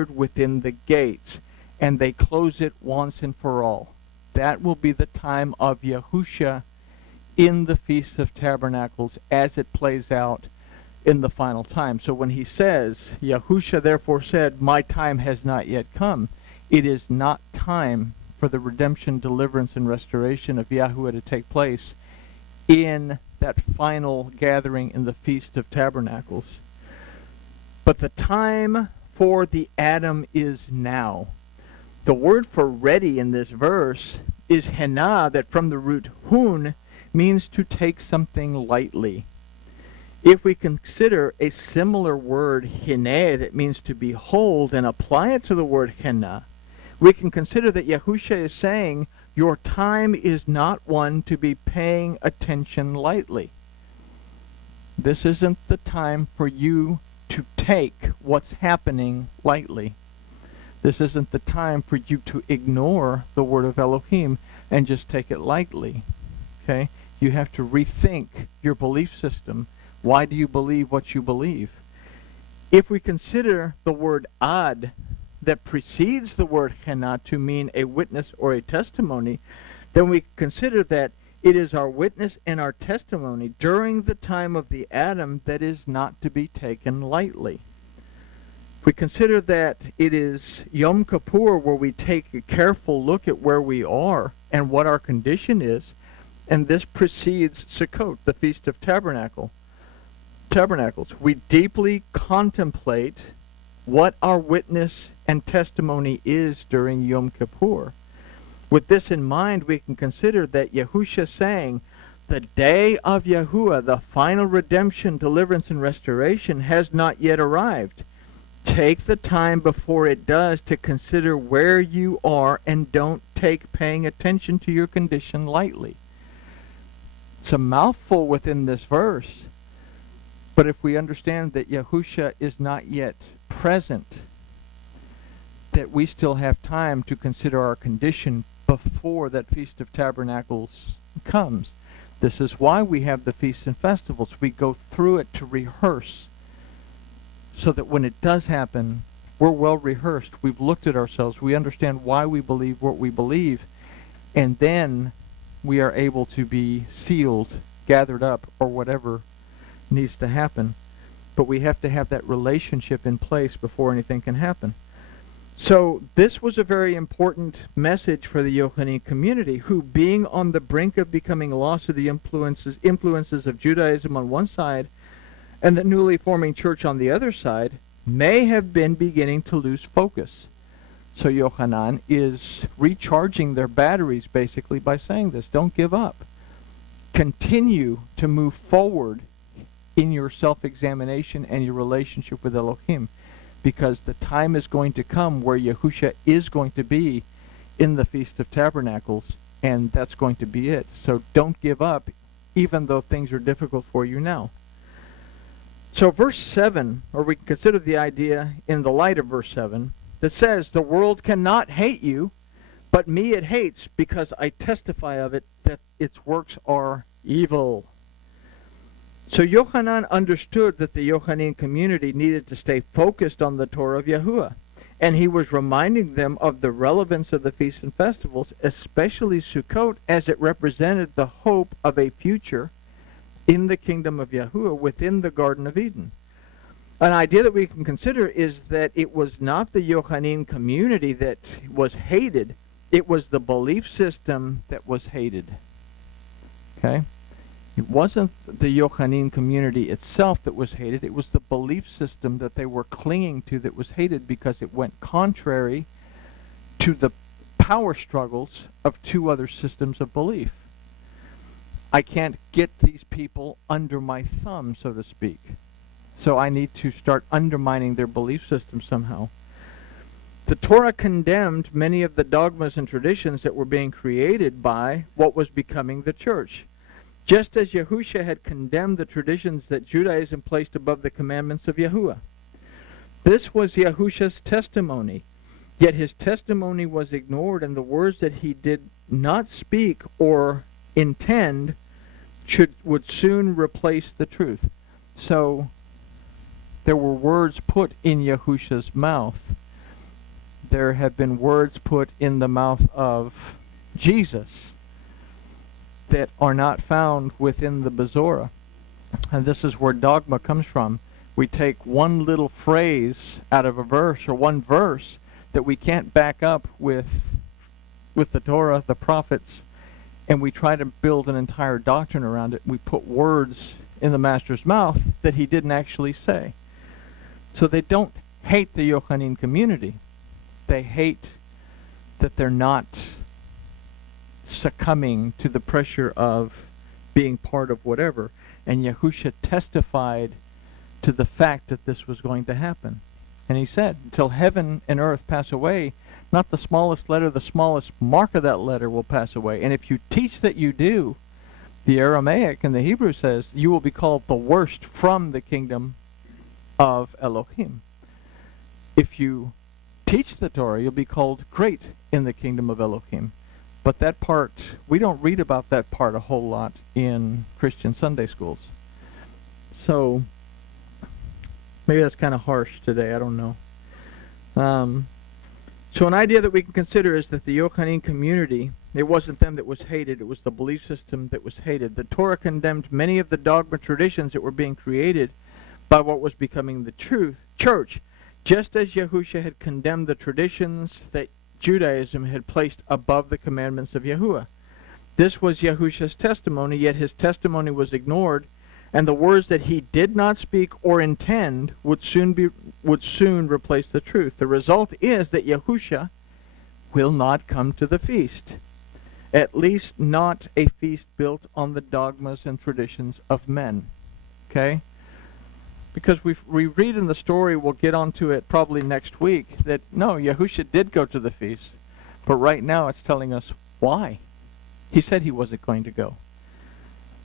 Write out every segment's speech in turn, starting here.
entered within the gates, and they close it once and for all. That will be the time of Yahusha in the Feast of Tabernacles as it plays out in the final time. So when he says, Yahusha therefore said, my time has not yet come, it is not time for the redemption, deliverance, and restoration of Yahuwah to take place in that final gathering in the Feast of Tabernacles. But the time for the Adam is now. The word for ready in this verse is henah, that from the root hun means to take something lightly. If we consider a similar word hineh that means to behold and apply it to the word henah, we can consider that Yahusha is saying your time is not one to be paying attention lightly. This isn't the time for you to take what's happening lightly. This isn't the time for you to ignore the word of Elohim and just take it lightly. Okay? You have to rethink your belief system. Why do you believe what you believe? If we consider the word ad that precedes the word henah to mean a witness or a testimony, then we consider that it is our witness and our testimony during the time of the Adam that is not to be taken lightly. If we consider that it is Yom Kippur where we take a careful look at where we are and what our condition is, and this precedes Sukkot, the Feast of Tabernacles, we deeply contemplate what our witness and testimony is during Yom Kippur. With this in mind, we can consider that Yahusha saying, the day of Yahuwah, the final redemption, deliverance, and restoration has not yet arrived. Take the time before it does to consider where you are, and don't take paying attention to your condition lightly. It's a mouthful within this verse, but if we understand that Yahusha is not yet present, that we still have time to consider our condition before that Feast of Tabernacles comes. This is why we have the feasts and festivals. We go through it to rehearse, so that when it does happen, we're well rehearsed. We've looked at ourselves. We understand why we believe what we believe. And then we are able to be sealed, gathered up, or whatever needs to happen. But we have to have that relationship in place before anything can happen. So this was a very important message for the Yochanan community, who, being on the brink of becoming lost to the influences of Judaism on one side and the newly forming church on the other side, may have been beginning to lose focus. So Yochanan is recharging their batteries basically by saying this. Don't give up. Continue to move forward in your self-examination and your relationship with Elohim, because the time is going to come where Yahusha is going to be in the Feast of Tabernacles, and that's going to be it. So don't give up, even though things are difficult for you now. So verse 7, or we can consider the idea in the light of verse 7, that says, the world cannot hate you, but me it hates, because I testify of it that its works are evil. So Yochanan understood that the Yochanan community needed to stay focused on the Torah of Yahuwah, and he was reminding them of the relevance of the feasts and festivals, especially Sukkot, as it represented the hope of a future in the kingdom of Yahuwah within the Garden of Eden. An idea that we can consider is that it was not the Yochanan community that was hated, it was the belief system that was hated. Okay? It wasn't the Yochanan community itself that was hated, it was the belief system that they were clinging to that was hated, because it went contrary to the power struggles of two other systems of belief. I can't get these people under my thumb, so to speak. So I need to start undermining their belief system somehow. The Torah condemned many of the dogmas and traditions that were being created by what was becoming the church, just as Yahusha had condemned the traditions that Judaism placed above the commandments of Yahuwah. This was Yahusha's testimony, yet his testimony was ignored, and the words that he did not speak or intend would soon replace the truth. So there were words put in Yahusha's mouth there have been words put in the mouth of Jesus that are not found within the Bezorah. And this is where dogma comes from. We take one little phrase out of a verse, or one verse that we can't back up with the Torah, the prophets, and we try to build an entire doctrine around it. We put words in the Master's mouth that he didn't actually say. So they don't hate the Yochanan community. They hate that they're not succumbing to the pressure of being part of whatever. And Yahusha testified to the fact that this was going to happen. And he said, until heaven and earth pass away, not the smallest letter, the smallest mark of that letter will pass away. And if you teach that you do, the Aramaic and the Hebrew says, you will be called the worst from the kingdom of Elohim. If you teach the Torah, you'll be called great in the kingdom of Elohim. But that part, we don't read about that part a whole lot in Christian Sunday schools. So, maybe that's kind of harsh today, I don't know. So an idea that we can consider is that the Yochanan community, it wasn't them that was hated, it was the belief system that was hated. The Torah condemned many of the dogma traditions that were being created by what was becoming the church, just as Yahusha had condemned the traditions that Judaism had placed above the commandments of Yahuwah. This was Yahusha's testimony, yet his testimony was ignored, and the words that he did not speak or intend would soon replace the truth. The result is that Yahusha will not come to the feast, at least not a feast built on the dogmas and traditions of men. Okay? Because we read in the story, we'll get onto it probably next week, that no, Yahusha did go to the feast, but right now it's telling us why. He said he wasn't going to go.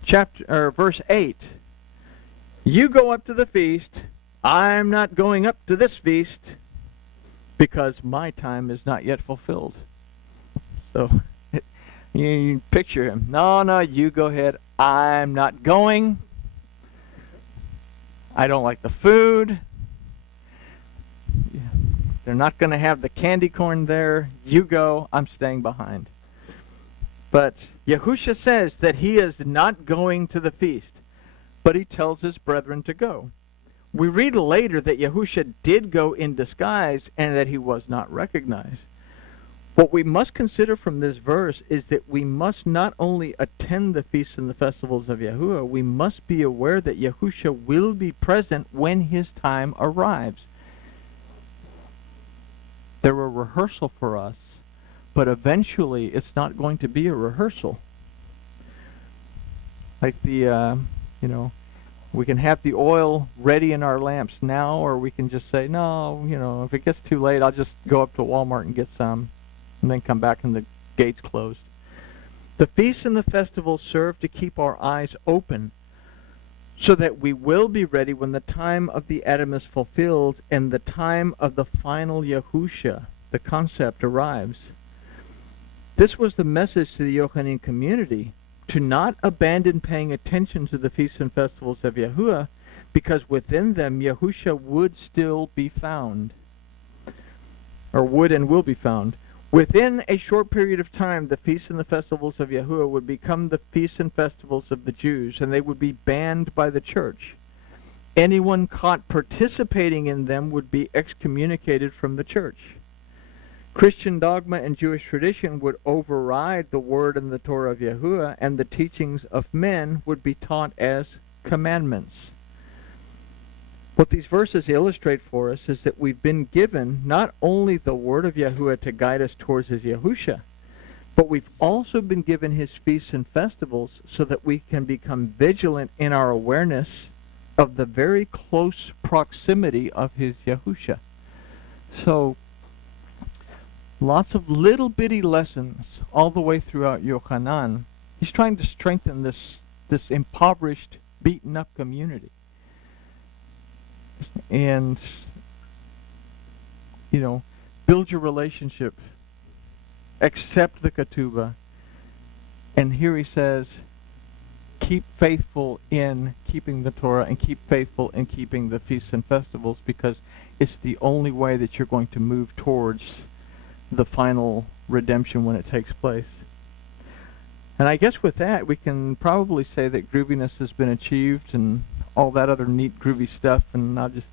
Verse 8, you go up to the feast, I'm not going up to this feast, because my time is not yet fulfilled. So, you picture him. No, you go ahead, I'm not going. I don't like the food. They're not going to have the candy corn there. You go, I'm staying behind. But Yahusha says that he is not going to the feast, but he tells his brethren to go. We read later that Yahusha did go in disguise and that he was not recognized. What we must consider from this verse is that we must not only attend the feasts and the festivals of Yahuwah, we must be aware that Yahusha will be present when his time arrives. They're a rehearsal for us, but eventually it's not going to be a rehearsal. Like the, we can have the oil ready in our lamps now, or we can just say, no, if it gets too late, I'll just go up to Walmart and get some, and then come back and the gate's closed. The feasts and the festivals serve to keep our eyes open so that we will be ready when the time of the Adam is fulfilled and the time of the final Yahusha, the concept, arrives. This was the message to the Yochanan community, to not abandon paying attention to the feasts and festivals of Yahuwah, because within them Yahusha would still be found, or would and will be found. Within a short period of time, the feasts and the festivals of Yahuwah would become the feasts and festivals of the Jews, and they would be banned by the church. Anyone caught participating in them would be excommunicated from the church. Christian dogma and Jewish tradition would override the word and the Torah of Yahuwah, and the teachings of men would be taught as commandments. What these verses illustrate for us is that we've been given not only the word of Yahuwah to guide us towards his Yahusha, but we've also been given his feasts and festivals so that we can become vigilant in our awareness of the very close proximity of his Yahusha. So, lots of little bitty lessons all the way throughout Yochanan. He's trying to strengthen this impoverished, beaten up community. And, build your relationship. Accept the ketubah. And here he says, keep faithful in keeping the Torah and keep faithful in keeping the feasts and festivals, because it's the only way that you're going to move towards the final redemption when it takes place. And I guess with that, we can probably say that grooviness has been achieved and all that other neat groovy stuff, and I'll just